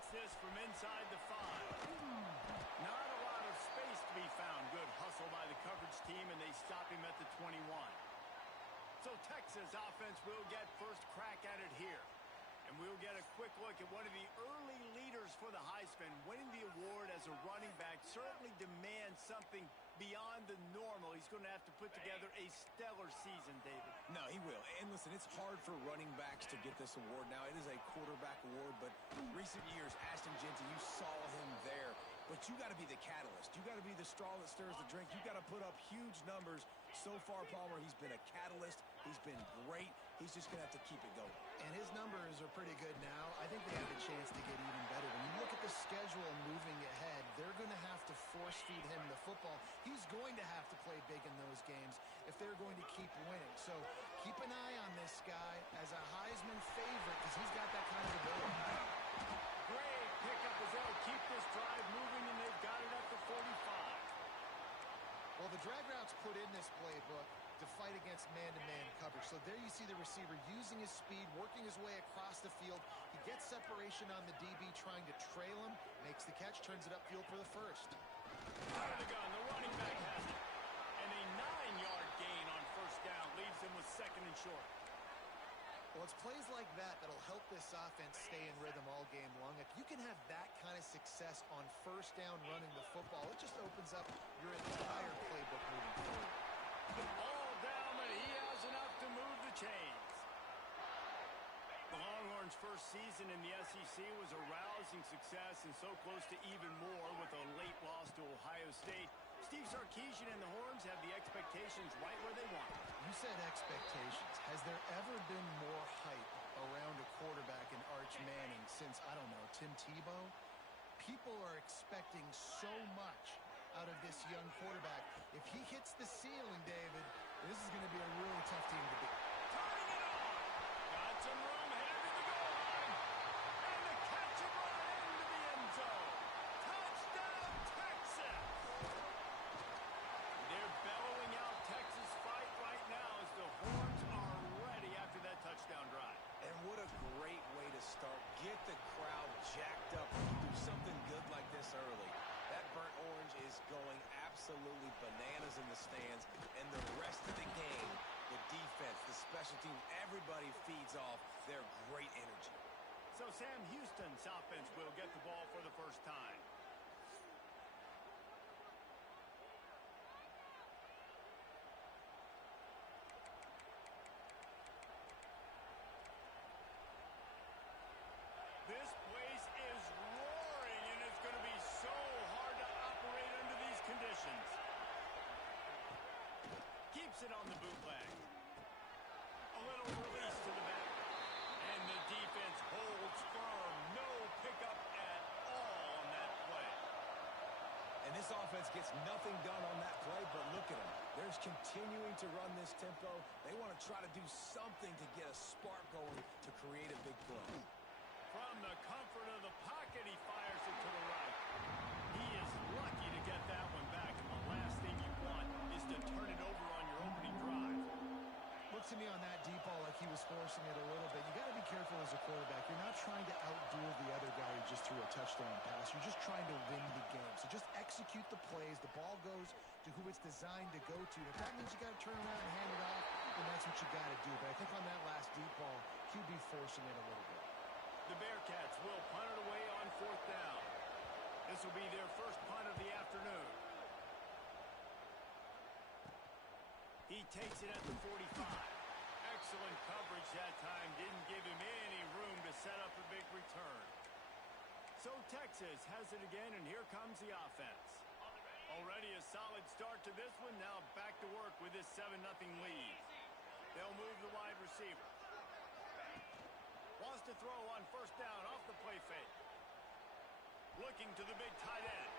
takes this from inside the 5. Not a lot of space to be found. Good hustle by the coverage team, and they stop him at the 21. So Texas offense will get first crack at it here. And we'll get a quick look at one of the early leaders for the Heisman. Winning the award as a running back certainly demands something beyond the normal. He's going to have to put together a stellar season, David. No, he will. And listen, it's hard for running backs to get this award now. It is a quarterback award, but recent years, Ashton Jeanty, you saw him there. But you got to be the catalyst. You got to be the straw that stirs the drink. You got to put up huge numbers. So far, Palmer, he's been a catalyst. He's been great. He's just going to have to keep it going. And his numbers are pretty good now. I think they have a chance to get even better. When you look at the schedule moving ahead, they're going to have to force feed him the football. He's going to have to play big in those games if they're going to keep winning. So keep an eye on this guy as a Heisman favorite because he's got that kind of ability. Great pickup as they'll keep this drive moving, and they've got it at the 45. Well, the drag routes put in this playbook to fight against man-to-man coverage. So there you see the receiver using his speed, working his way across the field. He gets separation on the DB, trying to trail him, makes the catch, turns it upfield for the first. Out of the gun, the running back has it. And a 9-yard gain on first down leaves him with second and short. Well, it's plays like that that'll help this offense stay in rhythm all game long. If you can have that kind of success on first down running the football, it just opens up your entire playbook moving forward. All down, but he has enough to move the chains. The Longhorns' first season in the SEC was a rousing success and so close to even more with a late loss to Ohio State. Steve Sarkisian and the Horns have the expectations right where they want them. You said expectations. Has there ever been more hype around a quarterback in Arch Manning since, I don't know, Tim Tebow? People are expecting so much out of this young quarterback. If he hits the ceiling, David, this is going to be a really tough team to beat. Turning it on! Got some room headed to the goal line. And the catch and run into the end zone. Touchdown, Texas! They're bellowing out Texas fight right now as the Horns are ready after that touchdown drive. And what a great way to start. Get the crowd jacked up. Do something good like this early. That burnt orange is going absolutely bananas in the stands. And the rest of the game, the defense, the special teams, everybody feeds off their great energy. So Sam Houston's offense will get the ball for the first time. This place is roaring, and it's going to be so hard to operate under these conditions. Keeps it on the bootleg. A little release to the back. And the defense holds firm. No pickup at all on that play. And this offense gets nothing done on that play, but look at them. They're continuing to run this tempo. They want to try to do something to get a spark going to create a big play. From the comfort of the pocket, he fires it to the right. He is lucky to get that one back, and the last thing you want is to turn it over on your opening drive. Looks to me on that deep ball like he was forcing it a little bit. You got to be careful as a quarterback. You're not trying to outduel the other guy who just threw a touchdown pass. You're just trying to win the game. So just execute the plays. The ball goes to who it's designed to go to. If that means you got to turn around and hand it off, then that's what you got to do. But I think on that last deep ball, QB forcing it a little bit. The Bearcats will punt it away on fourth down. This will be their first punt of the afternoon. He takes it at the 45. Excellent coverage that time. Didn't give him any room to set up a big return. So Texas has it again, and here comes the offense. Already a solid start to this one. Now back to work with this 7-0 lead. They'll move the wide receiver. Wants to throw on first down off the play fake. Looking to the big tight end.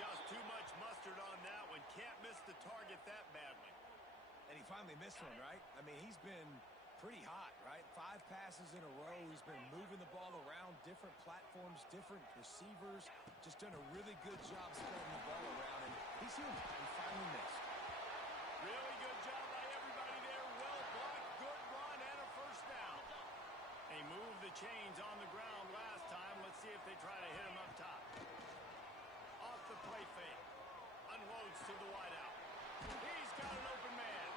Just too much mustard on that one. Can't miss the target that badly. And he finally missed one, right? I mean, he's been pretty hot, right? 5 passes in a row. He's been moving the ball around, different platforms, different receivers. Just done a really good job spreading the ball around, and he's human. He finally missed. Really good job by everybody there. Well blocked, good run, and a first down. They moved the chains on the ground last time. Let's see if they try to hit him up top. Off the play fake. Unloads to the wideout. He's got an open man.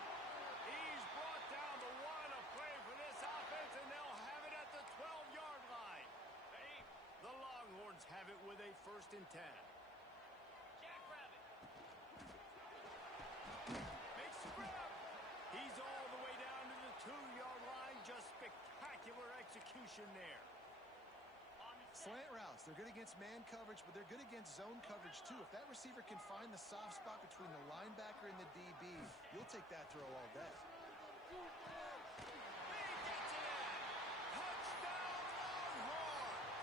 He's brought down the one. A play for this offense, and they'll have it at the 12-yard line. The Longhorns have it with a 1st and 10. Makes the grab. He's all the way down to the 2-yard line. Just spectacular execution there. Slant routes, they're good against man coverage, but they're good against zone coverage too. If that receiver can find the soft spot between the linebacker and the DB, you'll take that throw all day. He gets it in. Touchdown, Longhorns.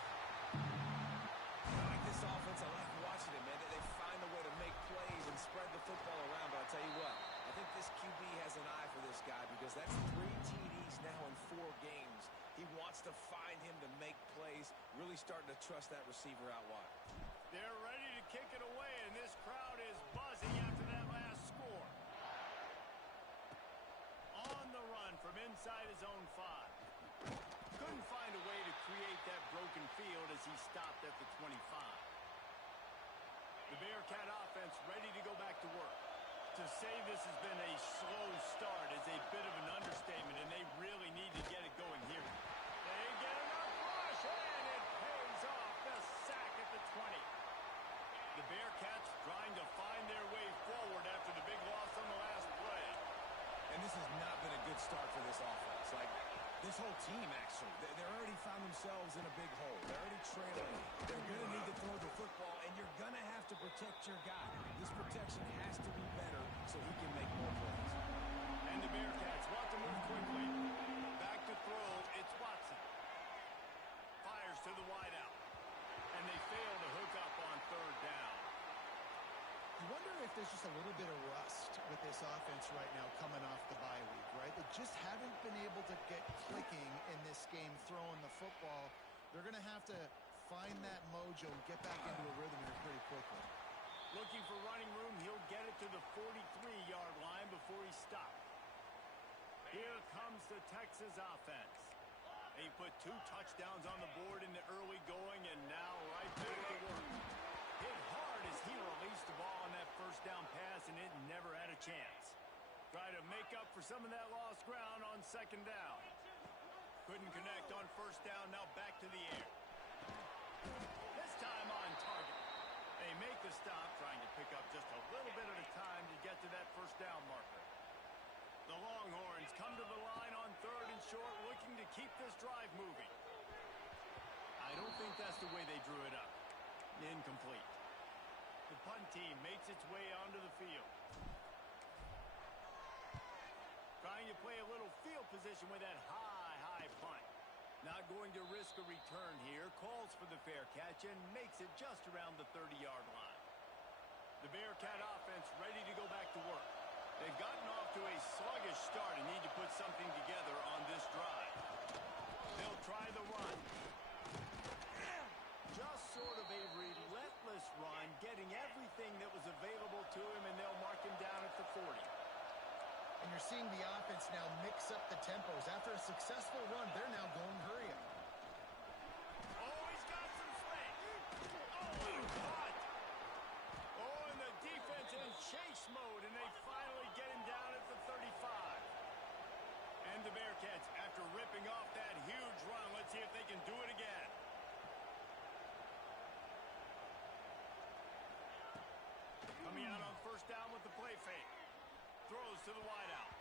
I like this offense. I like watching it, man. They find a way to make plays and spread the football around. But I'll tell you what, I think this QB has an eye for this guy because that's 3 TDs now in 4 games. He wants to find him to make plays, really starting to trust that receiver out wide. They're ready to kick it away, and this crowd is buzzing after that last score. On the run from inside his own 5. Couldn't find a way to create that broken field as he stopped at the 25. The Bearcat offense ready to go back to work. To say this has been a slow start is a bit of an understatement, and they really need to get it going here. They get enough rush, and it pays off. The sack at the 20. The Bearcats trying to find their way forward after the big loss on the last play. And this has not been a good start for this offense. Like, this whole team, actually. They're already found themselves in a big hole. They're already trailing. They're going to need to throw the football, and you're going to have to protect your guy. This protection has to be better so he can make more plays. And the Bearcats want to move quickly. Back to throw, it's Watson. Fires to the wideout. And they fail to hook up on 3rd down. You wonder if there's just a little bit of rust with this offense right now coming off the bye week, right? They just haven't been able to get clicking in this game throwing the football. They're going to have to find that mojo and get back into a rhythm here pretty quickly. Looking for running room, he'll get it to the 43-yard line before he stopped. Here comes the Texas offense. They put 2 touchdowns on the board in the early going, and now right back to work. Hit hard as he released the ball on that 1st down pass, and it never had a chance. Try to make up for some of that lost ground on 2nd down. Couldn't connect on 1st down, now back to the air. This time on target. They make the stop, trying to pick up just a little bit at a time to get to that 1st down marker. The Longhorns come to the line on 3rd and short, looking to keep this drive moving. I don't think that's the way they drew it up. Incomplete. The punt team makes its way onto the field. Trying to play a little field position with that high punt. Not going to risk a return here. Calls for the fair catch and makes it just around the 30-yard line. The Bearcat offense ready to go back to work. They've gotten off to a sluggish start and need to put something together on this drive. They'll try the run. Just sort of a relentless run, getting everything that was available to him, and they'll mark him down at the 40. And you're seeing the offense now mix up the tempos. After a successful run, they're now going hurry up. Oh, he's got some space. Oh, and caught. Oh, and the defense in chase mode, and they finally get him down at the 35. And the Bearcats, after ripping off that huge run, let's see if they can do it again. Coming out on 1st down with the play fake. Throws to the wideout.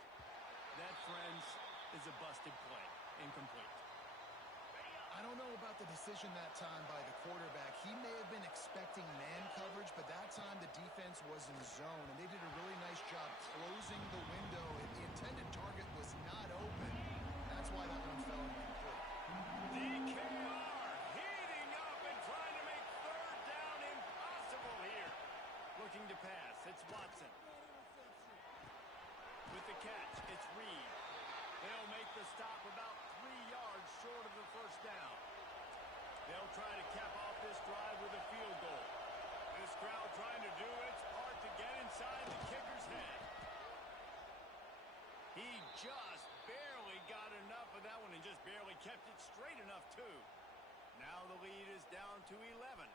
That, friends, is a busted play. Incomplete. I don't know about the decision that time by the quarterback. He may have been expecting man coverage, but that time the defense was in zone, and they did a really nice job closing the window, and the intended target was not open. That's why that one fell incomplete. DKR heating up and trying to make 3rd down impossible here. Looking to pass. It's Watson. With the catch, it's Reed. They'll make the stop about 3 yards short of the 1st down. They'll try to cap off this drive with a field goal. This crowd trying to do its part to get inside the kicker's head. He just barely got enough of that one and just barely kept it straight enough, too. Now the lead is down to 11.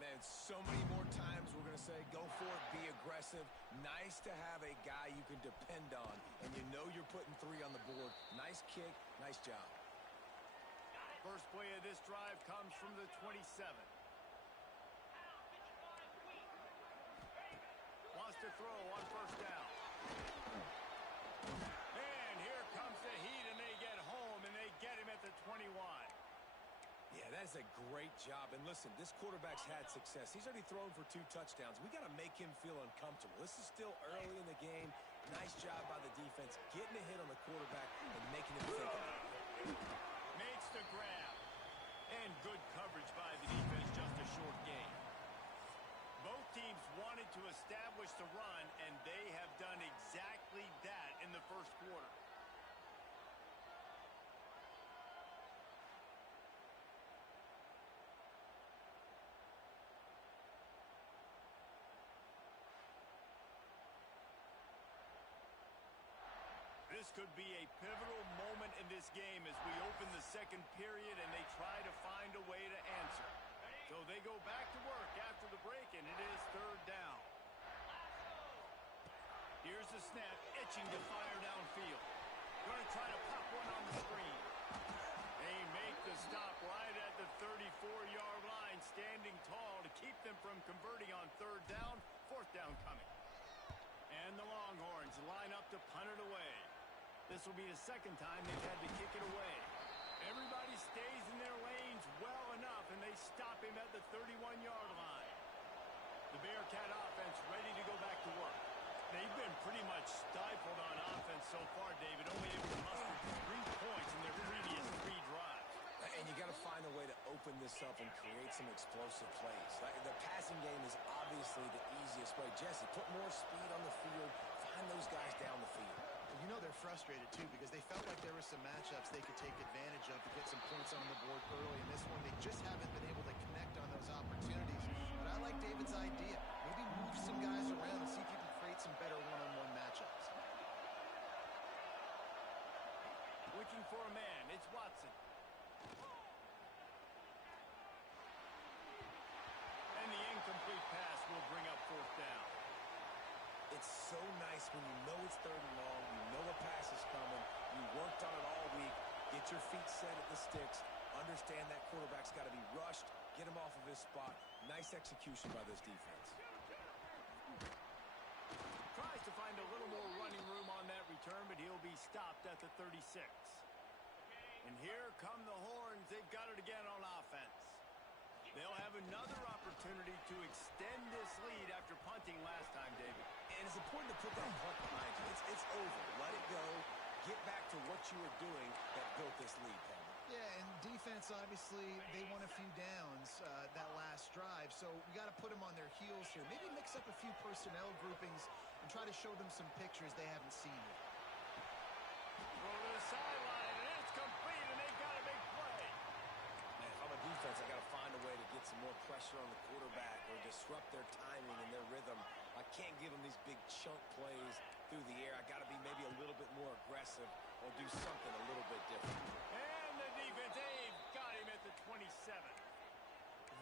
Man, so many more times we're going to say, go for it, be aggressive. Nice to have a guy you can depend on, and you know you're putting 3 on the board. Nice kick, nice job. First play of this drive comes from the 27. Wants to throw on first down. And here comes the heat, and they get home, and they get him at the 21. Yeah, that's a great job. And listen, this quarterback's had success. He's already thrown for 2 touchdowns. We got to make him feel uncomfortable. This is still early in the game. Nice job by the defense, getting a hit on the quarterback and making him think about it. Makes the grab. And good coverage by the defense, just a short gain. Both teams wanted to establish the run, and they have done exactly that in the first quarter. This could be a pivotal moment in this game as we open the second period and they try to find a way to answer. So they go back to work after the break, and it is third down. Here's the snap, itching to fire downfield. Going to try to pop one on the screen. They make the stop right at the 34-yard line, standing tall to keep them from converting on third down. Fourth down coming. And the Longhorns line up to punt it away. This will be the second time they've had to kick it away. Everybody stays in their lanes well enough, and they stop him at the 31-yard line. The Bearcat offense ready to go back to work. They've been pretty much stifled on offense so far, David, only able to muster 3 points in their previous 3 drives. And you got to find a way to open this up and create some explosive plays. The passing game is obviously the easiest way. Jesse, put more speed on the field. Find those guys down the field. You know they're frustrated, too, because they felt like there were some matchups they could take advantage of to get some points on the board early. In this one, they just haven't been able to connect on those opportunities. But I like David's idea. Maybe move some guys around and see if you can create some better one-on-one matchups. Looking for a man. It's Watson. And the incomplete pass will bring up fourth down. It's so nice when you know it's third and long, you know a pass is coming, you worked on it all week, get your feet set at the sticks, understand that quarterback's got to be rushed, get him off of his spot. Nice execution by this defense. Tries to find a little more running room on that return, but he'll be stopped at the 36. And here come the Horns. They've got it again on offense. They'll have another opportunity to extend this lead after punting last time, David. And it's important to put that punt behind you. It's over. Let it go. Get back to what you were doing that built this lead, Palmer. Yeah, and defense, obviously, they won a few downs that last drive, so we got to put them on their heels here. Maybe mix up a few personnel groupings and try to show them some pictures they haven't seen yet. Throw to the sideline, and it's complete, and they've got a big play. Man, if I'm a defense, I got to find a way to get some more pressure on the quarterback or disrupt their timing and their rhythm. I can't give them these big chunk plays through the air. I got to be maybe a little bit more aggressive or do something a little bit different. And the defense, they've got him at the 27.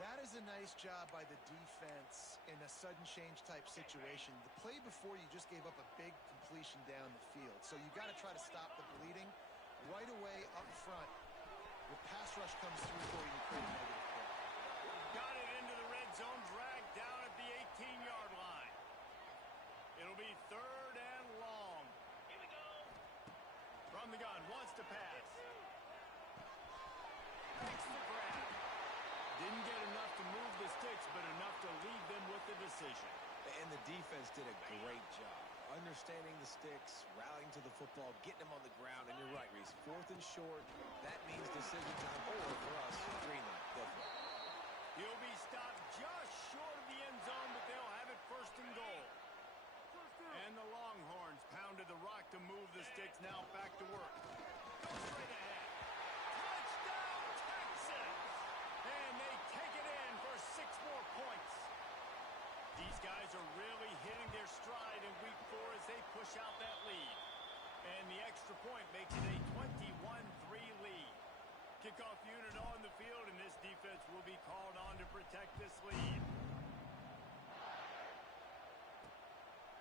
That is a nice job by the defense in a sudden change type situation. The play before, you just gave up a big completion down the field. So you got to try to stop the bleeding right away up front. The pass rush comes through for you, you create a negative play. Got it into the red zone, dragged down at the 18-yard line. It'll be third and long. Here we go. From the gun, wants to pass. Makes the grab. Didn't get enough to move the sticks, but enough to lead them with the decision. And the defense did a great job. Understanding the sticks, rallying to the football, getting them on the ground. And you're right, Reese. Fourth and short, that means decision time. Or for us, Greenland. Go for it. He'll be stopped just short of the end zone, but they'll have it first and goal. And the Longhorns pounded the rock to move the sticks. Now back to work. Goes straight ahead. Touchdown, Texas! And they take it in for 6 more points. These guys are really hitting their stride in week 4 as they push out that lead. And the extra point makes it a 21-3 lead. Kickoff unit on the field, and this defense will protect this lead.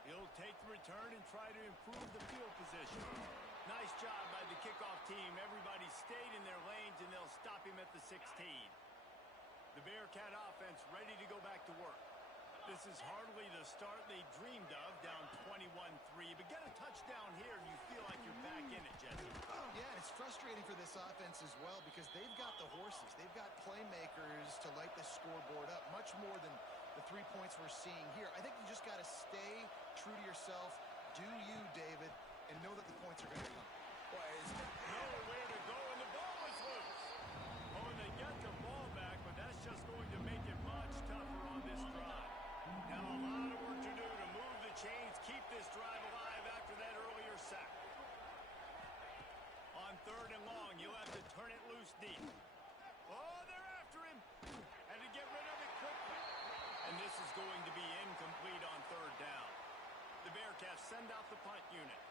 He'll take the return and try to improve the field position. Nice job by the kickoff team. Everybody stayed in their lanes, and they'll stop him at the 16. The Bearcat offense ready to go back to work. This is hardly the start they dreamed of, down 21-3. But get a touchdown here, and you feel like you're back in it, Jesse. Yeah, it's frustrating for this offense as well because they've got the horses. They've got playmakers to light the scoreboard up, much more than the 3 points we're seeing here. I think you just got to stay true to yourself. Do you, David, and know that the points are going to come. Well, it's nowhere to go, and the ball is loose. Oh, and they get the ball back, but that's just going to make it much tougher on this drive. Now a lot of work to do to move the chains, keep this drive alive after that earlier sack. On 3rd and long, you'll have to turn it loose deep. Oh, they're after him. And to get rid of it quickly. And this is going to be incomplete on 3rd down. The Bearcats send out the punt unit.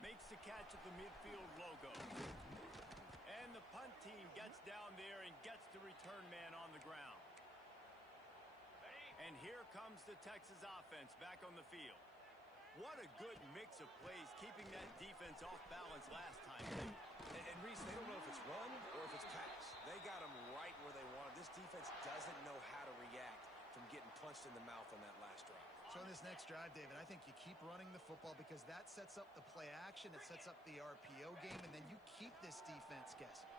Makes the catch at the midfield logo. And the punt team gets down there and gets the return man on the ground. And here comes the Texas offense back on the field. What a good mix of plays, keeping that defense off balance last time. And Reese, they don't know if it's run or if it's pass. They got them right where they want them. This defense doesn't know how to react from getting punched in the mouth on that last drive. So in this next drive, David, I think you keep running the football because that sets up the play action, it sets up the RPO game, and then you keep this defense guessing.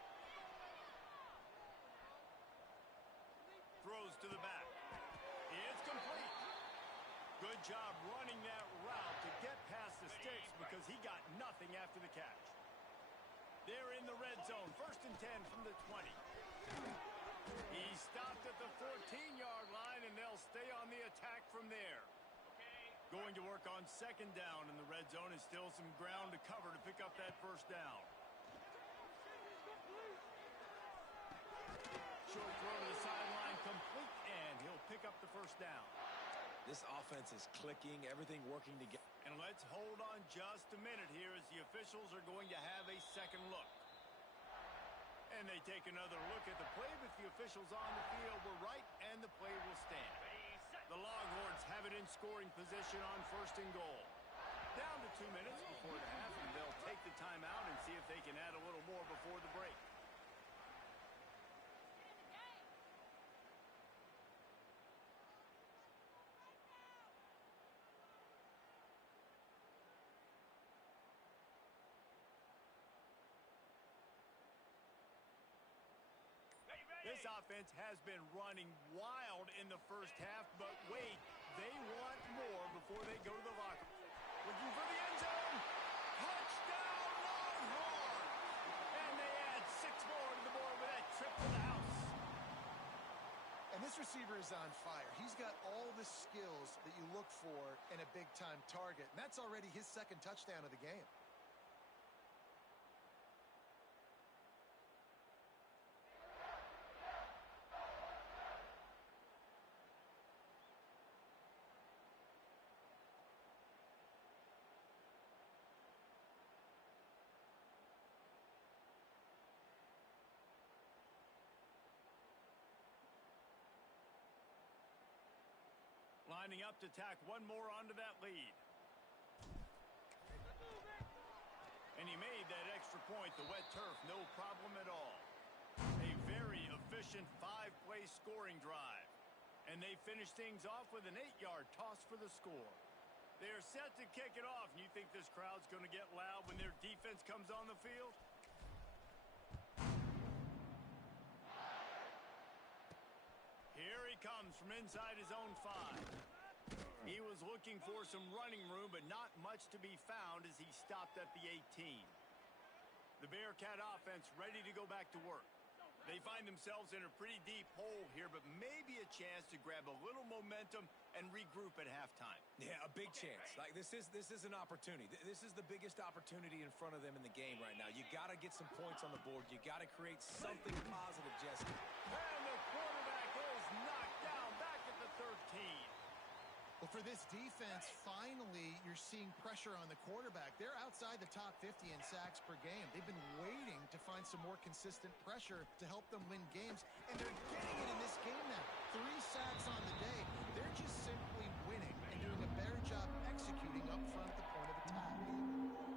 Throws to the back. It's complete. Good job running that route to get past the sticks because he got nothing after the catch. They're in the red zone, 1st and 10 from the 20. He stopped at the 14-yard line, and they'll stay on the attack from there. Going to work on 2nd down in the red zone, and still some ground to cover to pick up that 1st down. Short throw to the sideline, complete, and he'll pick up the 1st down. This offense is clicking, everything working together. And let's hold on just a minute here as the officials are going to have a second look. And they take another look at the play, but the officials on the field were right, and the play will stand. The Longhorns have it in scoring position on 1st and goal. Down to 2 minutes before the half, and they'll take the timeout and see if they can add a little more before the break. This offense has been running wild in the 1st half, but wait, they want more before they go to the locker. Looking for the end zone. Touchdown, Longhorns! And they add 6 more to the board with that trip to the house. And this receiver is on fire. He's got all the skills that you look for in a big-time target, and that's already his 2nd touchdown of the game. Lining up to tack one more onto that lead. And he made that extra point, the wet turf, no problem at all. A very efficient 5-play scoring drive. And they finish things off with an 8-yard toss for the score. They are set to kick it off, and you think this crowd's going to get loud when their defense comes on the field? Here he comes from inside his own 5. He was looking for some running room, but not much to be found as he stopped at the 18. The Bearcat offense ready to go back to work. They find themselves in a pretty deep hole here, but maybe a chance to grab a little momentum and regroup at halftime. Yeah, a big chance. Like this is an opportunity. This is the biggest opportunity in front of them in the game right now. You got to get some points on the board. You got to create something positive, Jesse. And the quarterback is knocked down back at the 13. Well, for this defense, finally, you're seeing pressure on the quarterback. They're outside the top 50 in sacks per game. They've been waiting to find some more consistent pressure to help them win games, and they're getting it in this game now. 3 sacks on the day. They're just simply winning and doing a better job executing up front at the point of attack.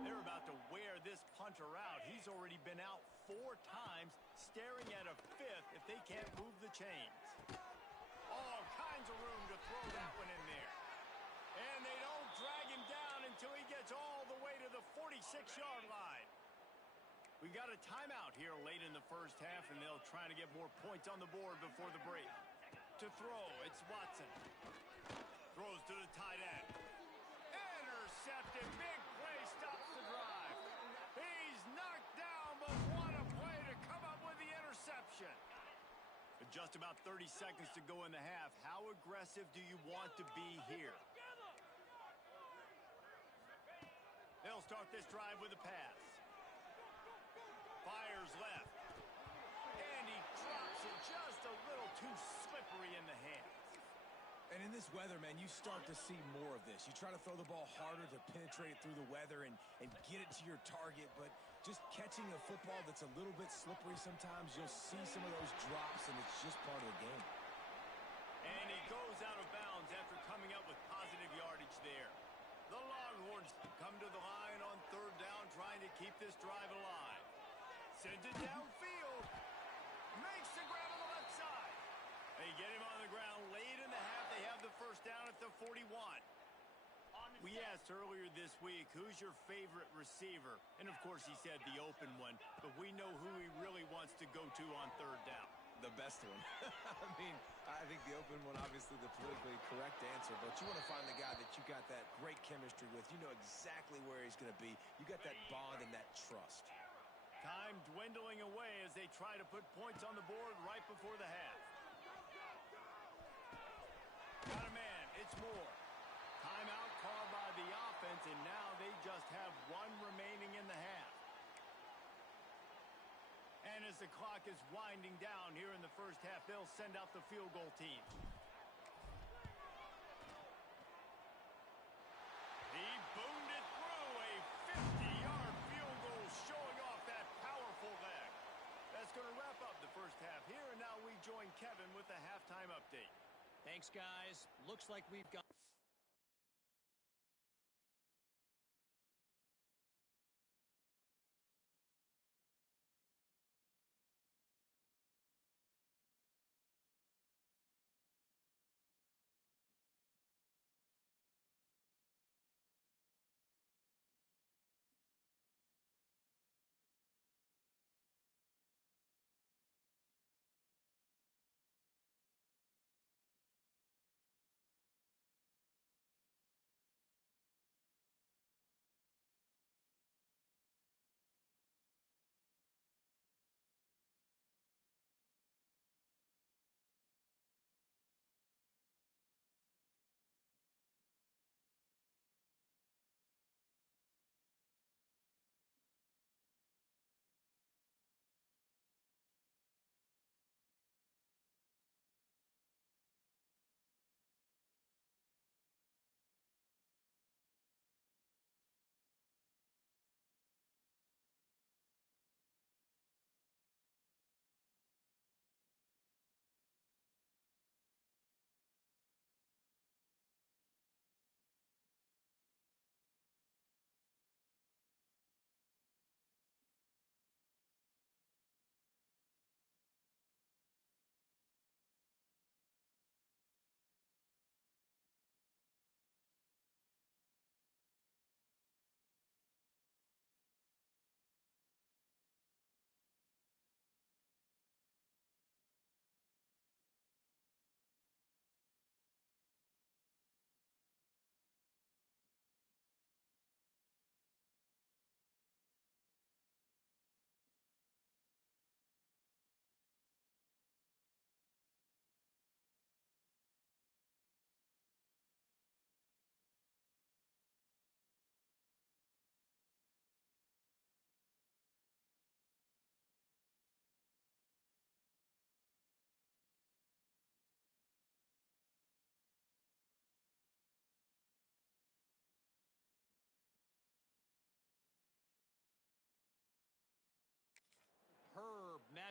They're about to wear this punter out. He's already been out 4 times, staring at a 5th if they can't move the chains. All kinds of room to throw that one in there. And they don't drag him down until he gets all the way to the 46-yard line. We've got a timeout here late in the first half, and they'll try to get more points on the board before the break. To throw, it's Watson. Throws to the tight end. Intercepted. Big play stops the drive. He's knocked down, but what a play to come up with the interception. With just about 30 seconds to go in the half, how aggressive do you want to be here? They'll start this drive with a pass. Fires left. And he drops it just a little too slippery in the hands. And in this weather, man, you start to see more of this. You try to throw the ball harder to penetrate it through the weather and get it to your target, but just catching a football that's a little bit slippery sometimes, you'll see some of those drops, and it's just part of the game. And he goes out of bounds after coming up with positive yardage there. The Longhorns come to the line on 3rd down, trying to keep this drive alive. Sends it downfield. Makes the grab on the left side. They get him on the ground late in the half. They have the first down at the 41. We asked earlier this week, who's your favorite receiver? And, of course, he said the open one. But we know who he really wants to go to on 3rd down. The best one. I mean, I think the open one, obviously the politically correct answer, but you want to find the guy that you got that great chemistry with. You know exactly where he's going to be. You got that bond and that trust. Time dwindling away as they try to put points on the board right before the half. Got a man. It's Moore. Timeout called by the offense, and now they just have 1 remaining in the half. And as the clock is winding down here in the first half, they'll send out the field goal team. He boomed it through a 50-yard field goal, showing off that powerful leg. That's going to wrap up the first half here, and now we join Kevin with the halftime update. Thanks, guys. Looks like we've got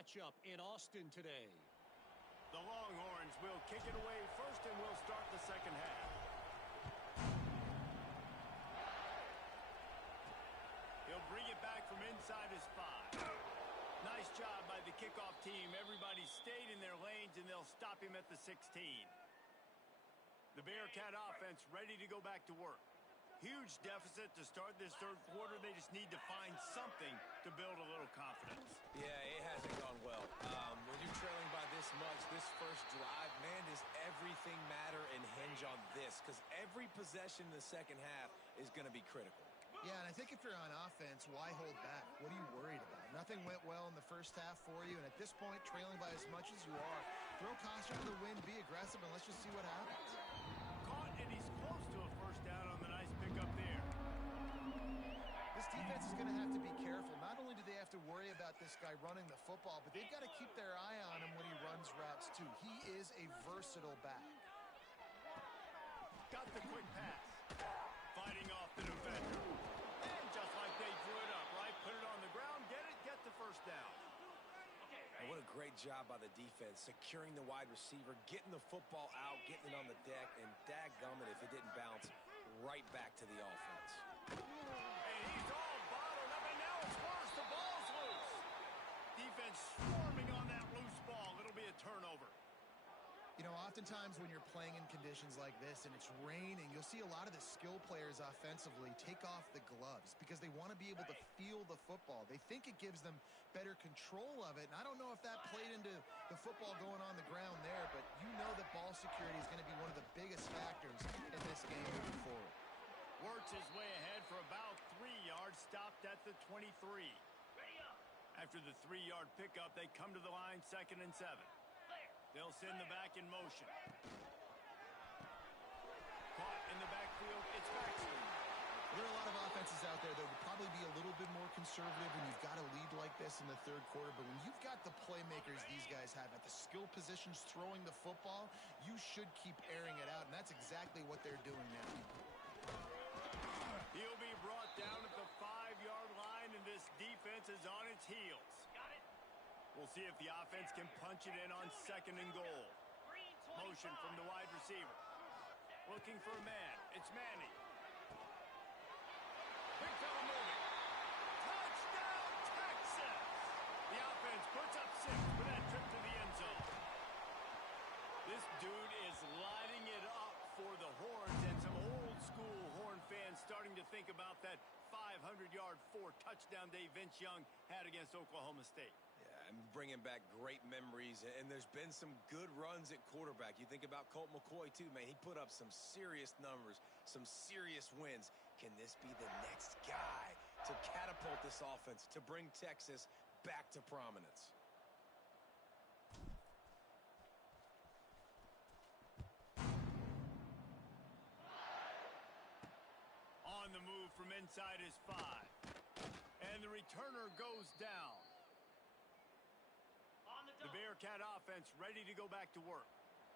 matchup in Austin today. The Longhorns will kick it away first, and we'll start the second half. He'll bring it back from inside his 5. Nice job by the kickoff team. Everybody stayed in their lanes, and they'll stop him at the 16. The Bearcat offense ready to go back to work. Huge deficit to start this third quarter. They just need to find something to build a little confidence. Yeah, it hasn't gone well. When you're trailing by this much, this first drive, man, does everything matter and hinge on this? Because every possession in the second half is going to be critical. Yeah, and I think if you're on offense, why hold back? What are you worried about? Nothing went well in the first half for you, and at this point, trailing by as much as you are, throw caution to the wind, be aggressive, and let's just see what happens. Caught, and he's close to a first down on the nice pickup there. This defense is going to have to be careful. Not only do they have to worry about this guy running the football, but they've got to keep their eye on him when he runs routes, too. He is a versatile back. Got the quick pass. Fighting off the defender. And just like they drew it up, right? Put it on the ground, get the first down. And what a great job by the defense, securing the wide receiver, getting the football out, getting it on the deck, and dadgummit if it didn't bounce right back to the offense. And he's all bottled up, and now it's worse. The ball's loose. Defense swarming on that loose ball. It'll be a turnover. You know, oftentimes when you're playing in conditions like this and it's raining, you'll see a lot of the skill players offensively take off the gloves because they want to be able to feel the football. They think it gives them better control of it, and I don't know if that played into the football going on the ground there, but you know that ball security is going to be one of the biggest factors in this game moving forward. Works his way ahead for about 3 yards, stopped at the 23. After the 3-yard pickup, they come to the line, 2nd and 7. They'll send the back in motion. Caught in the backfield, it's Baxter. There are a lot of offenses out there that would probably be a little bit more conservative when you've got a lead like this in the third quarter, but when you've got the playmakers these guys have at the skill positions throwing the football, you should keep airing it out, and that's exactly what they're doing now. He'll be brought down at the 5-yard line, and this defense is on its heels. We'll see if the offense can punch it in on 2nd and goal. Motion from the wide receiver. Looking for a man. It's Manny. Big fella moving. Touchdown, Texas! The offense puts up 6 for that trip to the end zone. This dude is lighting it up for the Horns, and some old-school Horn fans starting to think about that 500-yard, 4-touchdown day Vince Young had against Oklahoma State. I'm bringing back great memories, and there's been some good runs at quarterback. You think about Colt McCoy, too, man. He put up some serious numbers, some serious wins. Can this be the next guy to catapult this offense, to bring Texas back to prominence? On the move from inside his 5. And the returner goes down. The Bearcat offense ready to go back to work.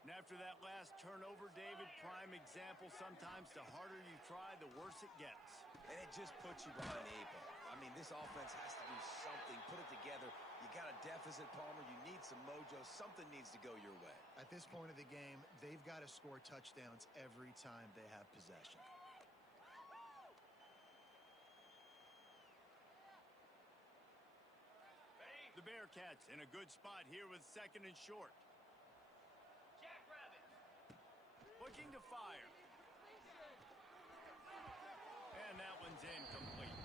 And after that last turnover, David, prime example, sometimes the harder you try, the worse it gets. And it just puts you behind the 8 ball. I mean, this offense has to do something, put it together. You got a deficit, Palmer. You need some mojo. Something needs to go your way. At this point of the game, they've got to score touchdowns every time they have possession. The Bearcats in a good spot here with 2nd and short. Looking to fire. And that one's incomplete.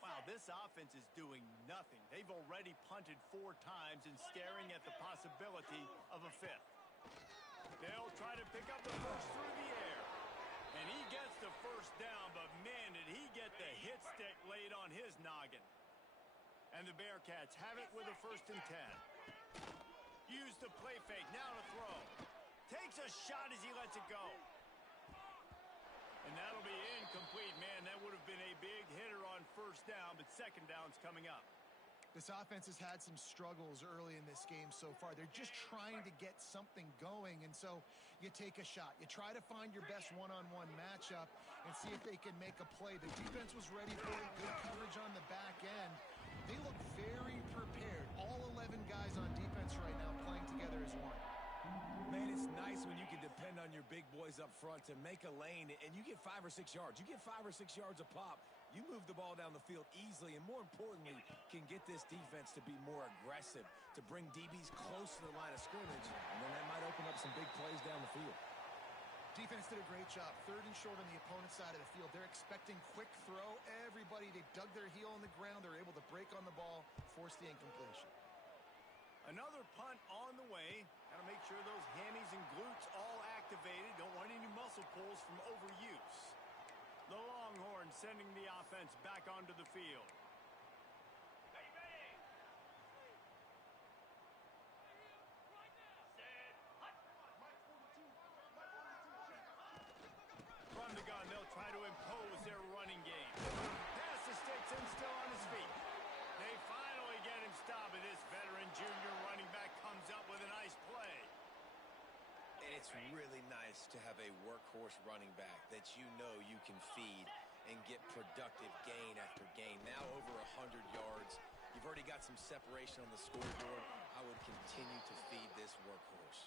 Wow, this offense is doing nothing. They've already punted 4 times and staring at the possibility of a 5th. They'll try to pick up the first through the air. And he gets the first down, but man, did he get the hit stick laid on his noggin. And the Bearcats have it with a 1st and 10. Use the play fake, now to throw. Takes a shot as he lets it go. And that'll be incomplete. Man, that would have been a big hitter on 1st down, but 2nd down's coming up. This offense has had some struggles early in this game so far. They're just trying to get something going, and so you take a shot. You try to find your best one-on-one matchup and see if they can make a play. The defense was ready for it. Good coverage on the back end. They look very prepared. All 11 guys on defense right now playing together as one. Man, it's nice when you can depend on your big boys up front to make a lane, and you get 5 or 6 yards. You get 5 or 6 yards a pop. You move the ball down the field easily, and more importantly, can get this defense to be more aggressive, to bring DBs close to the line of scrimmage, and then that might open up some big plays down the field. Defense did a great job. 3rd and short on the opponent's side of the field. They're expecting quick throw. Everybody, they dug their heel in the ground. They're able to break on the ball, force the incompletion. Another punt on the way. Got to make sure those hammies and glutes all activated. Don't want any muscle pulls from overuse. The Longhorns sending the offense back onto the field. From the gun, they'll try to impose their running game. Pass the sticks and still on his feet. They finally get him stopped, and this veteran junior running back comes up with a nice play. And it's really nice to have a workhorse running back that you know you can feed and get productive gain after gain. Now over 100 yards. You've already got some separation on the scoreboard. I would continue to feed this workhorse.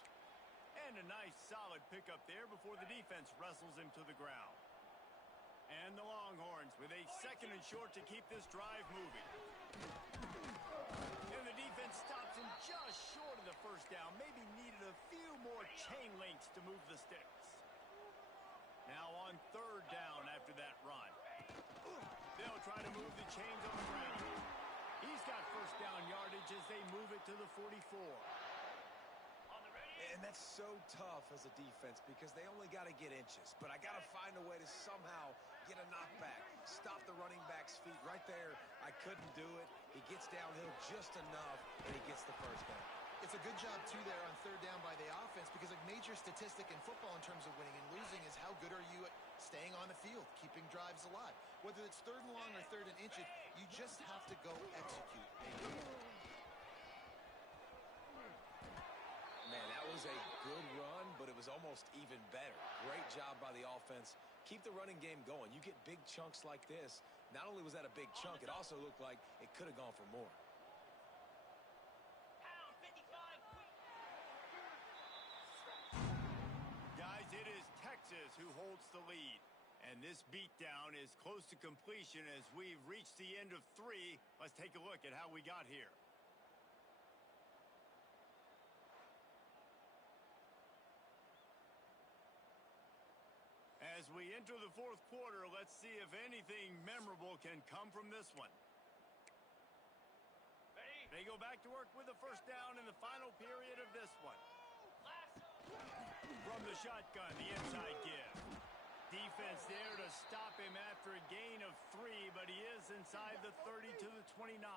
And a nice solid pickup there before the defense wrestles him to the ground. And the Longhorns with a 2nd and short to keep this drive moving. And the defense stops him just short of the first down. Maybe needed a few more chain links to move the sticks. Now on 3rd down after that run. They'll try to move the chains on the ground. He's got first down yardage as they move it to the 44. And that's so tough as a defense because they only got to get inches. But I got to find a way to somehow get a knockback, stop the running back's feet right there. I couldn't do it. He gets downhill just enough, and he gets the first down. It's a good job, too, there on 3rd down by the offense because a major statistic in football in terms of winning and losing is how good are you at staying on the field, keeping drives alive. Whether it's 3rd and long or 3rd and inches, you just have to go execute. Man, that was a good run, but it was almost even better. Great job by the offense. Keep the running game going. You get big chunks like this. Not only was that a big chunk, it also looked like it could have gone for more. Guys, it is Texas who holds the lead. And this beatdown is close to completion as we've reached the end of 3. Let's take a look at how we got here. As we enter the 4th quarter, let's see if anything memorable can come from this one. They go back to work with a first down in the final period of this one. From the shotgun, the inside give. Defense there to stop him after a gain of 3, but he is inside the 30 to the 29.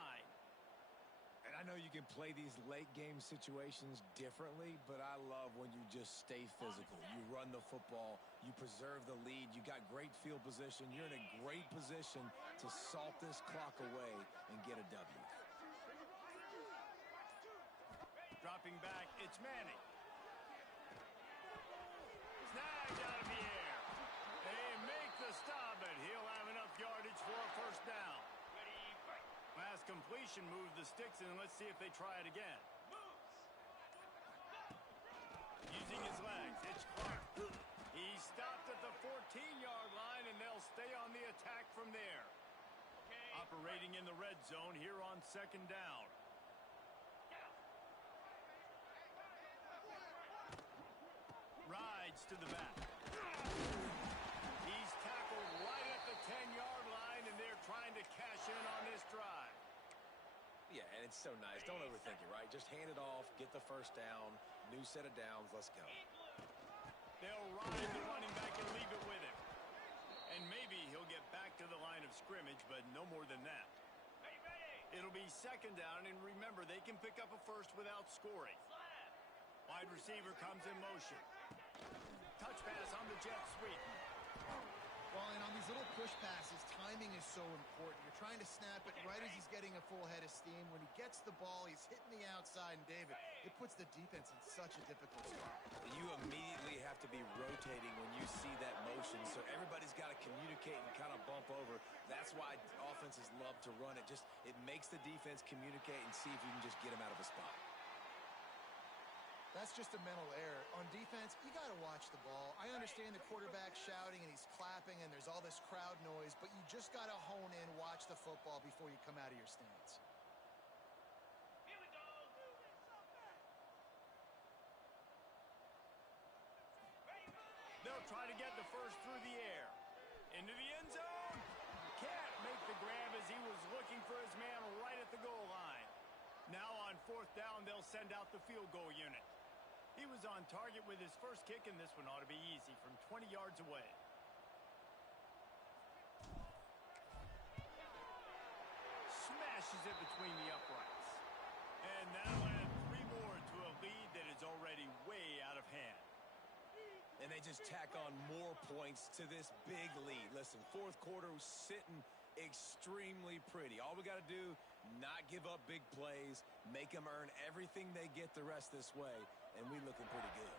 And I know you can play these late game situations differently, but I love when you just stay physical. You run the football, you preserve the lead, you got great field position, you're in a great position to salt this clock away and get a W. Dropping back, it's Manning. Snagged out of the air. They make the stop, but he'll have enough yardage for a first down. Pass completion moves the sticks, and let's see if they try it again. Using his legs, it's Clark. He stopped at the 14-yard line, and they'll stay on the attack from there. Operating in the red zone here on 2nd down. Rides to the back. He's tackled right at the 10-yard line, and they're trying to cash in on this drive. Yeah, and it's so nice. Don't overthink it, right? Just hand it off, get the first down, new set of downs, let's go. They'll ride the running back and leave it with him. And maybe he'll get back to the line of scrimmage, but no more than that. It'll be 2nd down, and remember, they can pick up a first without scoring. Wide receiver comes in motion. Touch pass on the jet sweep. Well, and on these these little push passes, timing is so important. You're trying to snap it right as he's getting a full head of steam. When he gets the ball, he's hitting the outside, and David, it puts the defense in such a difficult spot. You immediately have to be rotating when you see that motion, so everybody's got to communicate and kind of bump over. That's why offenses love to run it. It makes the defense communicate and see if you can just get him out of a spot. That's just a mental error. On defense, you got to watch the ball. I understand the quarterback shouting and he's clapping and there's all this crowd noise, but you just got to hone in, watch the football before you come out of your stance. Here we go. They'll try to get the first through the air. Into the end zone. Can't make the grab as he was looking for his man right at the goal line. Now on fourth down, they'll send out the field goal unit. He was on target with his first kick, and this one ought to be easy from 20 yards away. Smashes it between the uprights. And that'll add 3 more to a lead that is already way out of hand. And they just tack on more points to this big lead. Listen, fourth quarter was sitting extremely pretty. All we got to do, not give up big plays, make them earn everything they get the rest this way, and we looking pretty good.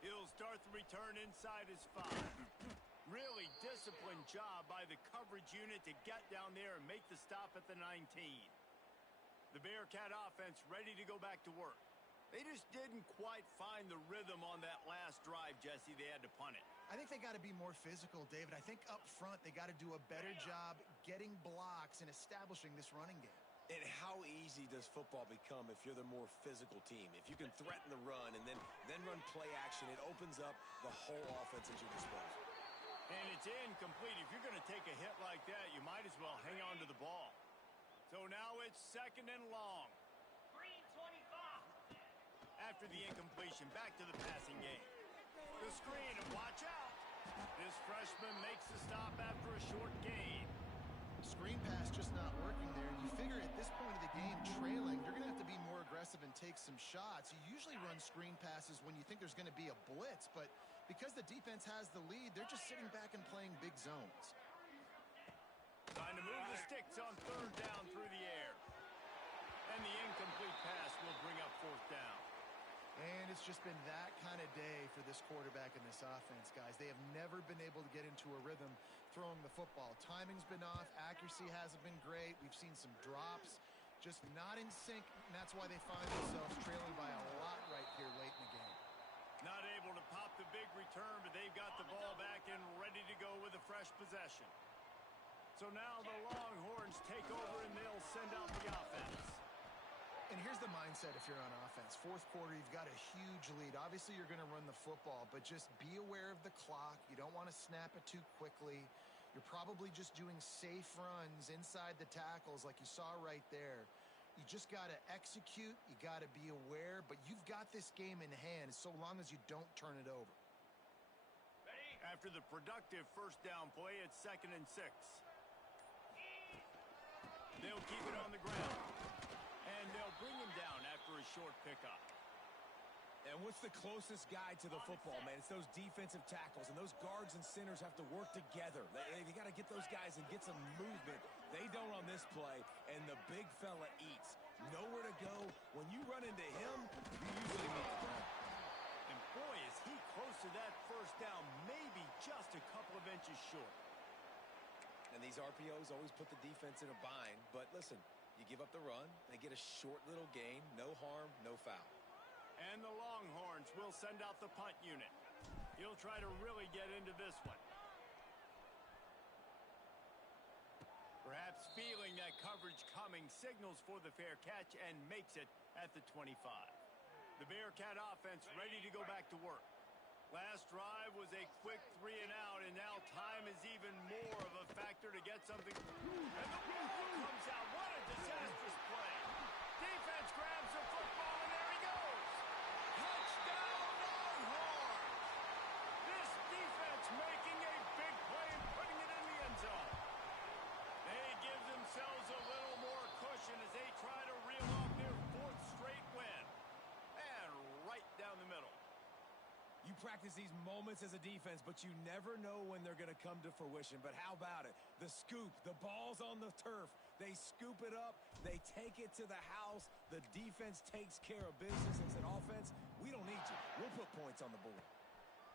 He'll start the return inside his 5. Really disciplined job by the coverage unit to get down there and make the stop at the 19. The Bearcat offense ready to go back to work. They just didn't quite find the rhythm on that last drive, Jesse. They had to punt it. I think they got to be more physical, David. I think up front they got to do a better job getting blocks and establishing this running game. And how easy does football become if you're the more physical team? If you can threaten the run and then run play action, it opens up the whole offense at your disposal. And it's incomplete. If you're going to take a hit like that, you might as well hang on to the ball. So now it's 2nd and long. Green 25. After the incompletion, back to the passing game. The screen, and watch out. This freshman makes the stop after a short gain. Screen pass just not working there. You figure at this point of the game, trailing, you're going to have to be more aggressive and take some shots. You usually run screen passes when you think there's going to be a blitz, but because the defense has the lead, they're just sitting back and playing big zones. Trying to move the sticks on 3rd down through the air. And the incomplete pass will bring up 4th down. And it's just been that kind of day for this quarterback and this offense, guys. They have never been able to get into a rhythm throwing the football. Timing's been off. Accuracy hasn't been great. We've seen some drops, just not in sync, and that's why they find themselves trailing by a lot right here late in the game. Not able to pop the big return, but they've got the ball back and ready to go with a fresh possession. So now the Longhorns take over and they'll send out the offense. And here's the mindset if you're on offense. Fourth quarter, you've got a huge lead. Obviously, you're going to run the football, but just be aware of the clock. You don't want to snap it too quickly. You're probably just doing safe runs inside the tackles like you saw right there. You just got to execute. You got to be aware, but you've got this game in hand so long as you don't turn it over. After the productive first down play, it's 2nd and 6. They'll keep it on the ground. And they'll bring him down after a short pickup. And what's the closest guy to the football, man? It's those defensive tackles, and those guards and centers have to work together. They got to get those guys and get some movement. They don't on this play, and the big fella eats. Nowhere to go. When you run into him, you usually meet the ground. And boy, is he close to that first down, maybe just a couple of inches short. And these RPOs always put the defense in a bind, but listen, you give up the run, they get a short little gain, no harm, no foul. And the Longhorns will send out the punt unit. He'll try to really get into this one. Perhaps feeling that coverage coming, signals for the fair catch and makes it at the 25. The Bearcat offense ready to go back to work. Last drive was a quick 3 and out, and now time is even more of a factor to get something. And the ball comes out. What a disastrous play. Defense grabs the football, and there he goes. Touchdown, Longhorns! This defense practice these moments as a defense, but you never know when they're going to come to fruition. But how about it? The scoop, the ball's on the turf. They scoop it up. They take it to the house. The defense takes care of business and said, offense, we don't need you. We'll put points on the board.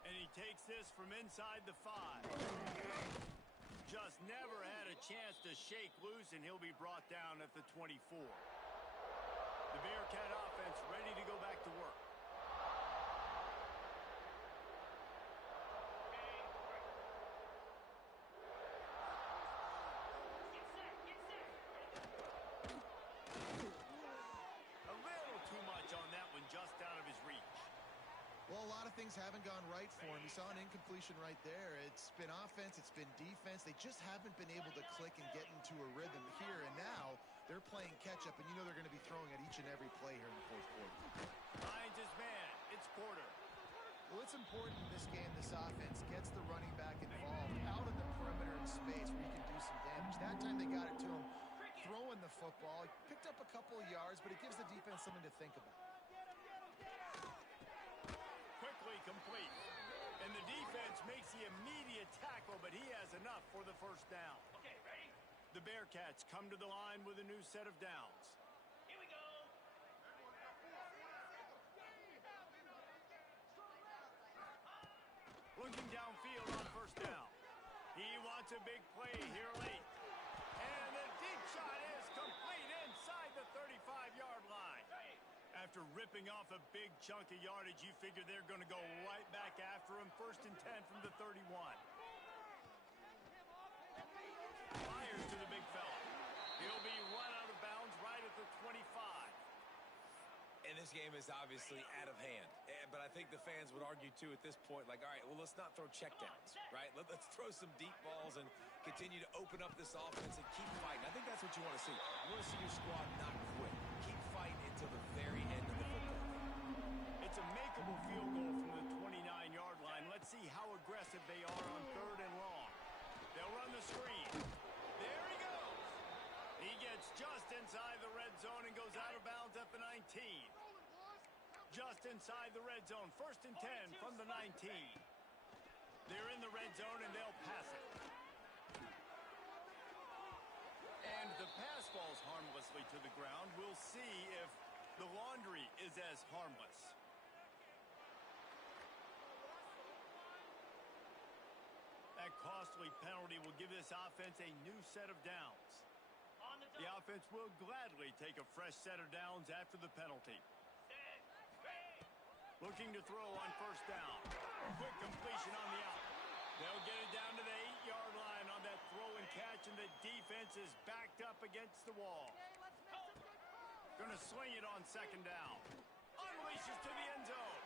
And he takes this from inside the 5. Just never had a chance to shake loose, and he'll be brought down at the 24. The Bearcat offense ready to go back to work. A little too much on that one, just out of his reach. Well, a lot of things haven't gone right for him. You saw an incompletion right there. It's been offense, it's been defense. They just haven't been able to click and get into a rhythm here. And now they're playing catch-up, and you know they're going to be throwing at each and every play here in the fourth quarter. Finds his man. It's Porter. Well, it's important in this game, this offense gets the running back involved out in the perimeter in space where you can do some damage. That time they got it to him throwing the football. He picked up a couple of yards, but it gives the defense something to think about. Quickly complete. And the defense makes the immediate tackle, but he has enough for the first down. Okay, ready? The Bearcats come to the line with a new set of downs. Here we go. Looking downfield on first down. He wants a big play here late. And the deep shot is complete inside the 35-yard line. After ripping off a big chunk of yardage, you figure they're going to go right back after him. First and 10 from the 31. Fires to the big fella. He'll be run out of bounds right at the 25. And this game is obviously out of hand. But I think the fans would argue, too, at this point, like, all right, well, let's not throw checkdowns, right? Let's throw some deep balls and continue to open up this offense and keep fighting. I think that's what you want to see. You want to see your squad not quit. Keep fighting until the very end of the football game. It's a makeable field goal from the 29-yard line. Let's see how aggressive they are on 3rd and long. They'll run the screen. There he goes. He gets just inside the red zone and goes out of bounds at the 19. Just inside the red zone. First and 10 from the 19. They're in the red zone and they'll pass it. And the pass falls harmlessly to the ground. We'll see if the laundry is as harmless. That costly penalty will give this offense a new set of downs. The offense will gladly take a fresh set of downs after the penalty. Looking to throw on first down. Quick completion on the out. They'll get it down to the 8-yard line on that throw and catch, and the defense is backed up against the wall. Going to sling it on second down. Unleashes to the end zone.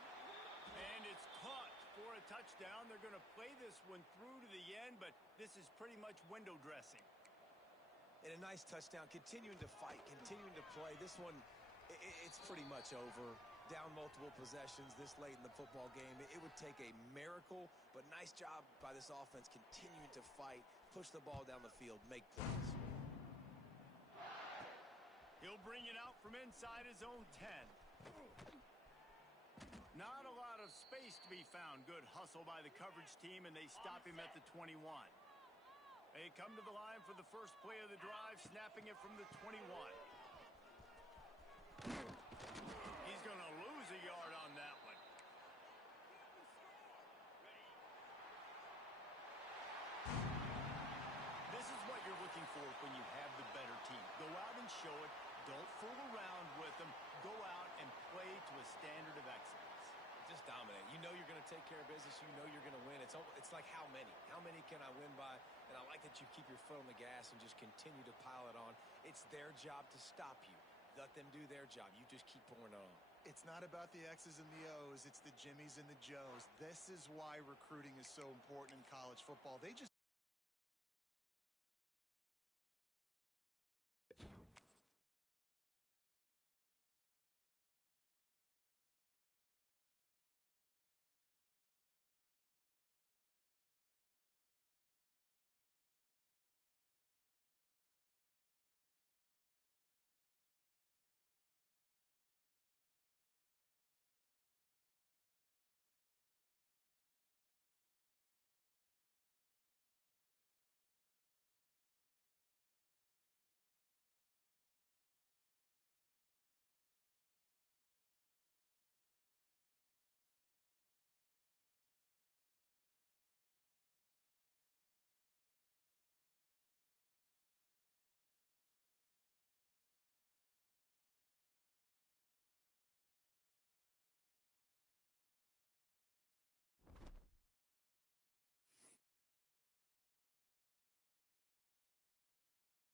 And it's caught for a touchdown. They're going to play this one through to the end, but this is pretty much window dressing. And a nice touchdown, continuing to fight, continuing to play. This one, it's pretty much over. Down multiple possessions this late in the football game. It would take a miracle, but nice job by this offense continuing to fight, push the ball down the field, make plays. He'll bring it out from inside his own 10. Not a lot of space to be found. Good hustle by the coverage team, and they stop him at the 21. They come to the line for the first play of the drive, snapping it from the 21. He's going to lose a yard on that one. This is what you're looking for when you have the better team. Go out and show it. Don't fool around with them. Go out and play to a standard of excellence. Just dominate. You know you're going to take care of business. You know you're going to win. It's like how many? How many can I win by? And I like that you keep your foot on the gas and just continue to pile it on. It's their job to stop you. Let them do their job. You just keep pouring it on. It's not about the X's and the O's. It's the Jimmies and the Joes. This is why recruiting is so important in college football. They